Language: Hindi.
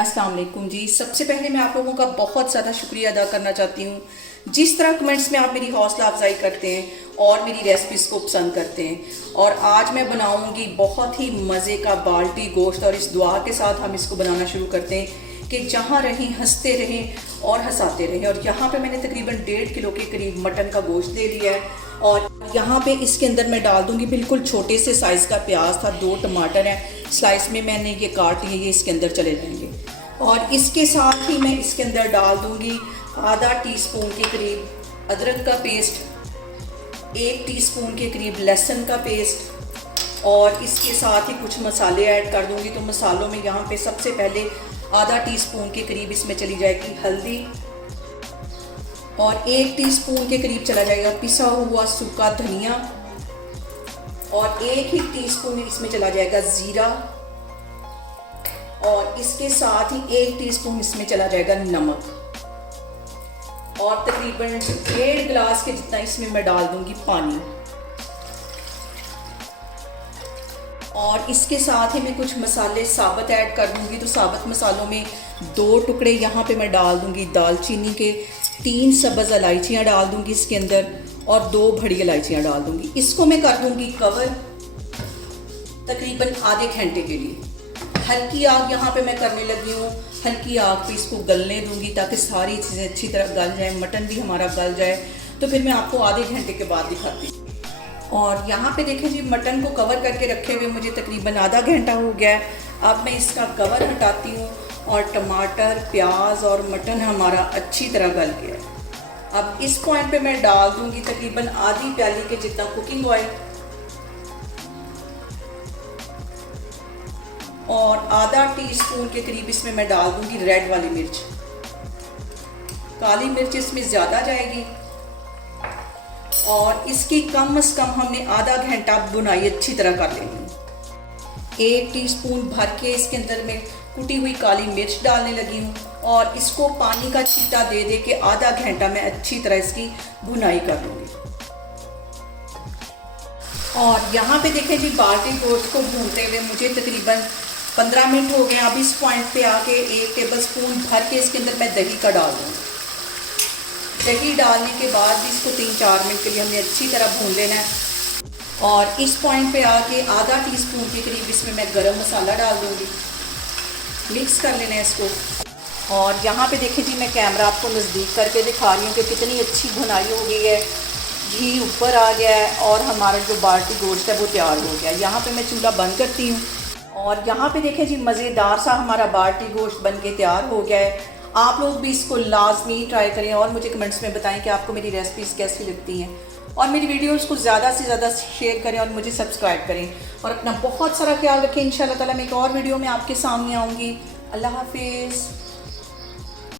अस्सलाम वालेकुम जी। सबसे पहले मैं आप लोगों का बहुत ज़्यादा शुक्रिया अदा करना चाहती हूँ। जिस तरह कमेंट्स में आप मेरी हौसला अफजाई करते हैं और मेरी रेसिपीज़ को पसंद करते हैं। और आज मैं बनाऊँगी बहुत ही मज़े का बाल्टी गोश्त, और इस दुआ के साथ हम इसको बनाना शुरू करते हैं कि जहाँ रहें हंसते रहें और हंसाते रहें। और यहाँ पे मैंने तकरीबन 1.5 किलो के करीब मटन का गोश्त ले लिया है, और यहाँ पे इसके अंदर मैं डाल दूँगी बिल्कुल छोटे से साइज़ का प्याज था, 2 टमाटर हैं स्लाइस में मैंने ये काट लिए, ये इसके अंदर चले जाएंगे। और इसके साथ ही मैं इसके अंदर डाल दूँगी आधा टीस्पून के करीब अदरक का पेस्ट, 1 टीस्पून के करीब लहसुन का पेस्ट, और इसके साथ ही कुछ मसाले ऐड कर दूँगी। तो मसालों में यहाँ पे सबसे पहले आधा टीस्पून के करीब इसमें चली जाएगी हल्दी, और 1 टीस्पून के करीब चला जाएगा पिसा हुआ सूखा धनिया, और 1 ही टीस्पून इसमें चला जाएगा ज़ीरा, और इसके साथ ही 1 टीस्पून इसमें चला जाएगा नमक, और तकरीबन 1.5 गिलास के जितना इसमें मैं डाल दूंगी पानी। और इसके साथ ही मैं कुछ मसाले साबुत ऐड कर दूंगी। तो साबुत मसालों में 2 टुकड़े यहाँ पे मैं डाल दूंगी दालचीनी के, 3 सब्ज़ इलायचियाँ डाल दूंगी इसके अंदर, और 2 बड़ी इलायचियाँ डाल दूंगी। इसको मैं कर दूंगी कवर तकरीबन आधे घंटे के लिए। हल्की आग यहाँ पे मैं करने लगी हूँ, हल्की आग पे इसको गलने दूंगी ताकि सारी चीज़ें अच्छी तरह गल जाए, मटन भी हमारा गल जाए। तो फिर मैं आपको आधे घंटे के बाद दिखाती हूँ। और यहाँ पे देखें जी, मटन को कवर करके रखे हुए मुझे तकरीबन आधा घंटा हो गया है। अब मैं इसका कवर हटाती हूँ, और टमाटर, प्याज और मटन हमारा अच्छी तरह गल गया है। अब इस पॉइंट पे मैं डाल दूंगी तकरीबन आधी प्याली के जितना कुकिंग ऑयल, और आधा टीस्पून के करीब इसमें मैं डाल दूंगी रेड वाली मिर्च। काली मिर्च इसमें ज़्यादा जाएगी, और इसकी कम से कम हमने आधा घंटा बुनाई अच्छी तरह कर लेनी। 1 टीस्पून भर के इसके अंदर मैं कुटी हुई काली मिर्च डालने लगी हूँ, और इसको पानी का छींटा दे दे के आधा घंटा मैं अच्छी तरह इसकी बुनाई कर लूँगी। और यहाँ पे देखें जी, बाल्टी गोश्त को भूनते हुए मुझे तकरीबन 15 मिनट हो गए। अब इस पॉइंट पे आके 1 टेबलस्पून भर के इसके अंदर मैं दही का डाल दूँगी। दही डालने के बाद भी इसको 3-4 मिनट के लिए हमने अच्छी तरह भून लेना है। और इस पॉइंट पे आके आधा टीस्पून के करीब इसमें मैं गरम मसाला डाल दूँगी। मिक्स कर लेना है इसको। और यहाँ पे देखें जी, मैं कैमरा आपको नज़दीक करके दिखा रही हूँ कि कितनी अच्छी भुनाई हो गई है। घी ऊपर आ गया है, और हमारा जो बाल्टी गोश्त है वो तैयार हो गया। यहाँ पे मैं चूल्हा बंद करती हूँ, और यहाँ पे देखें जी, मज़ेदार सा हमारा बाल्टी गोश्त बन के तैयार हो गया है। आप लोग भी इसको लाजमी ट्राई करें, और मुझे कमेंट्स में बताएं कि आपको मेरी रेसिपीज़ कैसी लगती हैं, और मेरी वीडियोस को ज़्यादा से ज़्यादा शेयर करें, और मुझे सब्सक्राइब करें, और अपना बहुत सारा ख्याल रखें। इंशाल्लाह ताला मैं एक और वीडियो में आपके सामने आऊँगी। अल्लाह हाफिज़।